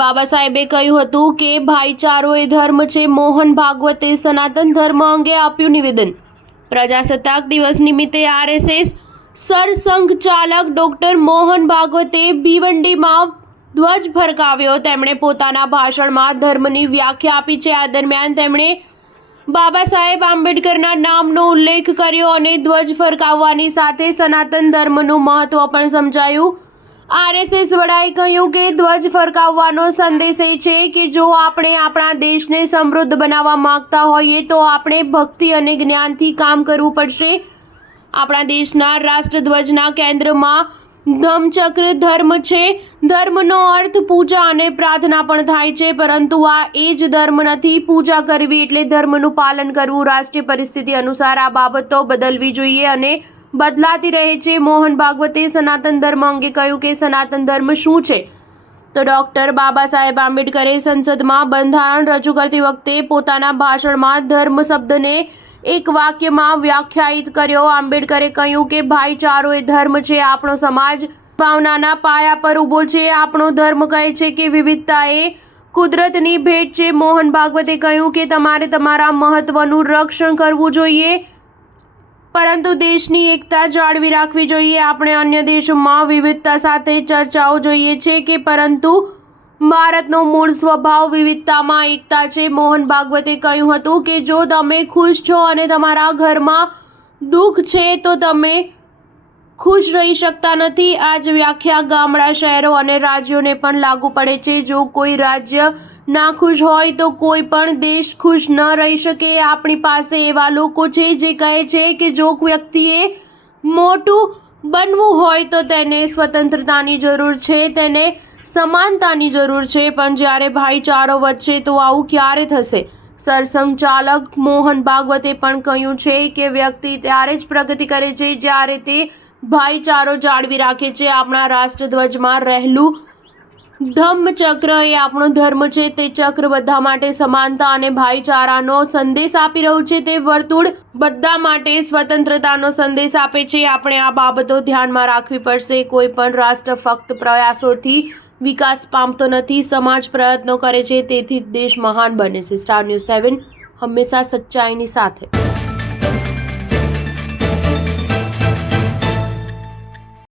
બાબા સાહેબે કહ્યું હતું કે ભાઈચારો એ ધર્મ છે. મોહન ભાગવતે સનાતન ધર્મ અંગે આપ્યું નિવેદન. પ્રજાસત્તાક દિવસ નિમિત્તે આરએસએસ સરસંઘ ચાલક ડોક્ટર મોહન ભાગવતે ભિવંડીમાં ધ્વજ ફરકાવ્યો. તેમણે પોતાના ભાષણમાં ધર્મની વ્યાખ્યા આપી છે. આ દરમિયાન તેમણે બાબા સાહેબ આંબેડકરના નામનો ઉલ્લેખ કર્યો અને ધ્વજ ફરકાવવાની સાથે સનાતન ધર્મનું મહત્વ પણ સમજાયું. આરએસએસ વડાએ કહ્યું કે ધ્વજ ફરકાવવાનો સંદેશ એ છે કે જો આપણે આપણા દેશને સમૃદ્ધ બનાવવા માંગતા હોઈએ તો આપણે ભક્તિ અને જ્ઞાનથી કામ કરવું પડશે. આપણા દેશના રાષ્ટ્રધ્વજના કેન્દ્રમાં ધમ્મચક્ર ધર્મ છે. ધર્મનો અર્થ પૂજા અને પ્રાર્થના પણ થાય છે, પરંતુ આ એ જ ધર્મ નથી. પૂજા કરવી એટલે ધર્મનું પાલન કરવું. રાષ્ટ્રીય પરિસ્થિતિ અનુસાર આ બાબતો બદલવી જોઈએ અને બદલાતી રહે છે. મોહન ભાગવતે સનાતન ધર્મ અંગે કહ્યું કે સનાતન ધર્મ શું છે? તો ડોક્ટર બાબા સાહેબ આંબેડકરે સંસદમાં બંધારણ રજૂ કરતી વખતે પોતાના ભાષણમાં ધર્મ શબ્દને એક વાક્યમાં વ્યાખ્યાયિત કર્યો. આંબેડકરે કહ્યું કે ભાઈચારો એ ધર્મ છે. આપણો સમાજ ભાવનાના પાયા પર ઊભો છે. આપણો ધર્મ કહે છે કે વિવિધતા એ કુદરતની ભેટ છે. મોહન ભાગવતે કહ્યું કે તમારે તમારા મહત્વનું રક્ષણ કરવું જોઈએ, પરંતુ દેશની એકતા જાળવી રાખવી જોઈએ. આપણે અન્ય દેશોમાં વિવિધતા સાથે ચર્ચાઓ જોઈએ છે કે પરંતુ ભારતનો મૂળ સ્વભાવ વિવિધતામાં એકતા છે. મોહન ભાગવતે કહ્યું હતું કે જો તમે ખુશ છો અને તમારા ઘરમાં દુઃખ છે તો તમે ખુશ રહી શકતા નથી. આ જ વ્યાખ્યા ગામડા, શહેરો અને રાજ્યોને પણ લાગુ પડે છે. જો કોઈ રાજ્ય નાખુશ હોય તો કોઈ પણ દેશ ખુશ ન રહી શકે. આપણી પાસે એવા લોકો છે જે કહે છે કે જો વ્યક્તિએ મોટું બનવું હોય તો તેને સ્વતંત્રતાની જરૂર છે, તેને સમાનતાની જરૂર છે, પણ જ્યારે ભાઈચારો વધશે તો આવું ક્યારે થશે? સરસંઘ ચાલક મોહન ભાગવતે પણ કહ્યું છે કે વ્યક્તિ ત્યારે જ પ્રગતિ કરે છે જ્યારે તે ભાઈચારો જાળવી રાખે છે. આપણા રાષ્ટ્રધ્વજમાં રહેલું ધમ્મચક્ર એ આપણો ધર્મ છે. તે ચક્ર બધા માટે સમાનતા અને ભાઈચારાનો સંદેશ આપી રહ્યું છે. તે વર્તુળ બધા માટે સ્વતંત્રતાનો સંદેશ આપે છે. આપણે આ બાબતો ધ્યાનમાં રાખવી પડશે. કોઈ પણ રાષ્ટ્ર ફક્ત પ્રયાસોથી વિકાસ પામતો નથી, સમાજ પ્રયત્નો કરે છે, તેથી દેશ મહાન બને છે. સ્ટાર ન્યૂઝ 7 હંમેશા સચ્ચાઈની સાથે.